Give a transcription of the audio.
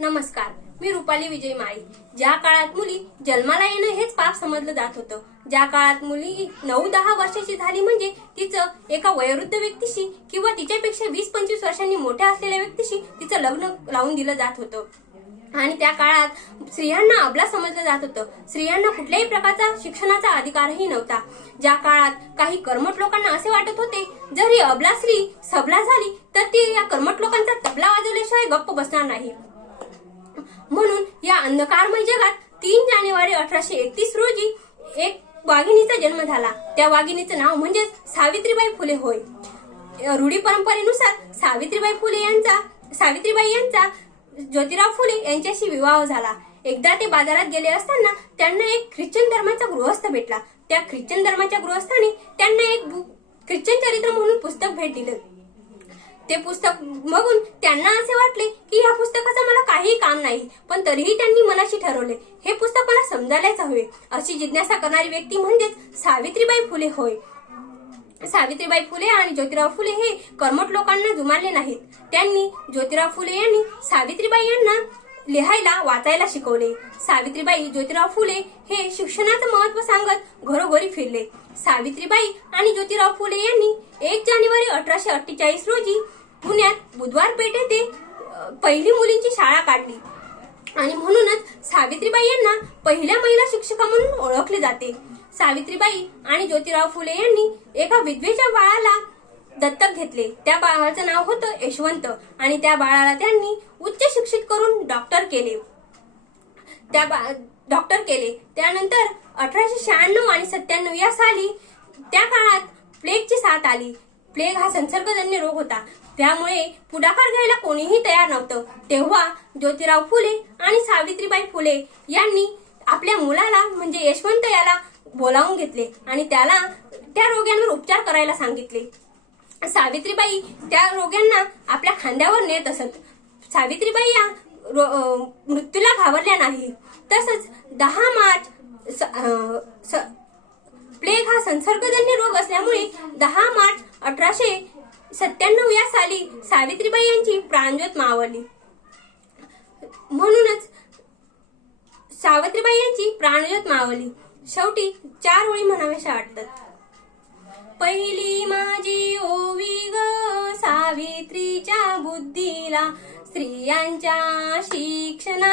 नमस्कार मी रुपाली विजय माळी. ज्या काळात मुली जन्माला येणं हेच पाप समजलं जात होतं. ज्या काळात मुली नऊ दहा वर्षाची झाली म्हणजे तिचं एका वयोवृद्ध व्यक्तीशी किंवा तिच्यापेक्षा वीस पंचवीस वर्षांनी मोठ्या असलेल्या व्यक्तीशी तिचं लग्न लावून दिलं जात होतं. आणि त्या काळात स्त्रियांना अबला समजलं जात होतं. स्त्रियांना कुठल्याही प्रकारचा शिक्षणाचा अधिकारही नव्हता. ज्या काळात काही कर्मठ लोकांना असे वाटत होते जर ही अबला स्त्री सबला झाली तर ती या कर्मठ लोकांचा तबला वाजवल्याशिवाय गप्प बसणार नाही. म्हणून या अंधकारमय जगात तीन जानेवारी अठराशे एकतीस रोजी एक वाघिणीचा जन्म झाला. त्या वाघिणीचं नाव म्हणजेच सावित्रीबाई फुले होय. रूढी परंपरेनुसार सावित्रीबाई फुले यांचा सावित्रीबाई यांचा ज्योतिराव फुले यांच्याशी विवाह झाला. एकदा ते बाजारात गेले असताना त्यांना एक ख्रिश्चन धर्माचा गृहस्थ भेटला. त्या ख्रिश्चन धर्माच्या गृहस्थाने त्यांना एक बु- ख्रिश्चन चरित्र म्हणून पुस्तक भेट दिलं. ते पुस्तक बघून त्यांना असे वाटले की ह्या पुस्तकाचा काही काम नाही पण तरीही त्यांनी मनाशी ठरवले. हे पुस्तक मला समजायलाच हवे. अशी जिज्ञासा करणारी व्यक्ती म्हणजेच सावित्रीबाई फुले होय. सावित्रीबाई फुले आणि ज्योतिराव फुले हे कर्मठ लोकांना जुमारले नाहीत. त्यांनी ज्योतिराव फुले यांनी सावित्रीबाई यांना लिहायला वाचायला शिकवले. सावित्रीबाई ज्योतिराव फुले हे शिक्षणाचं महत्त्व सांगत घरोघरी फिरले. सावित्रीबाई आणि ज्योतिराव फुले यांनी एक जानेवारी अठराशे अठ्ठेचाळीस रोजी पुण्यात बुधवार पेठ येथे पहिली मुलींची शाळा काढली. आणि म्हणूनच सावित्रीबाई यांना पहिल्या महिला शिक्षिका म्हणून ओळखले जाते. सावित्रीबाई आणि ज्योतिराव फुले यांनी एका विधवेच्या बाळाला दत्तक घेतले. त्या बाळाचं नाव होतं यशवंत आणि त्या बाळाला त्यांनी उच्च शिक्षित करून डॉक्टर केले. त्या बा- डॉक्टर केले. त्यानंतर अठराशे शहाण्णव आणि सत्त्याण्णव या साली त्या काळात प्लेगची साथ आली. प्लेग हा संसर्गजन्य रोग होता. त्यामुळे पुढाकार घ्यायला कोणीही तयार नव्हतं. तेव्हा ज्योतिराव फुले आणि सावित्रीबाई फुले यांनी आपल्या मुलाला म्हणजे यशवंत याला बोलावून घेतले आणि त्याला त्या रोग्यांवर उपचार करायला सांगितले. सावित्रीबाई त्या रोग्यांना आपल्या खांद्यावर नेत असत. सावित्रीबाई या रो- मृत्यूला घाबरल्या नाही. तसंच दहा मार्च स- आ, स- प्लेग हा संसर्गजन्य रोग असल्यामुळे दहा मार्च अठराशे सत्त्याण्णव या साली सावित्रीबाई यांची प्राणज्योत मावळली. म्हणूनच सावित्रीबाई यांची प्राणज्योत मावळली. शेवटी चार ओळी म्हणाव्याशा वाटतात. पहिली माझी ओवी ग सावित्रीच्या बुद्धीला स्त्रियांच्या शिक्षणा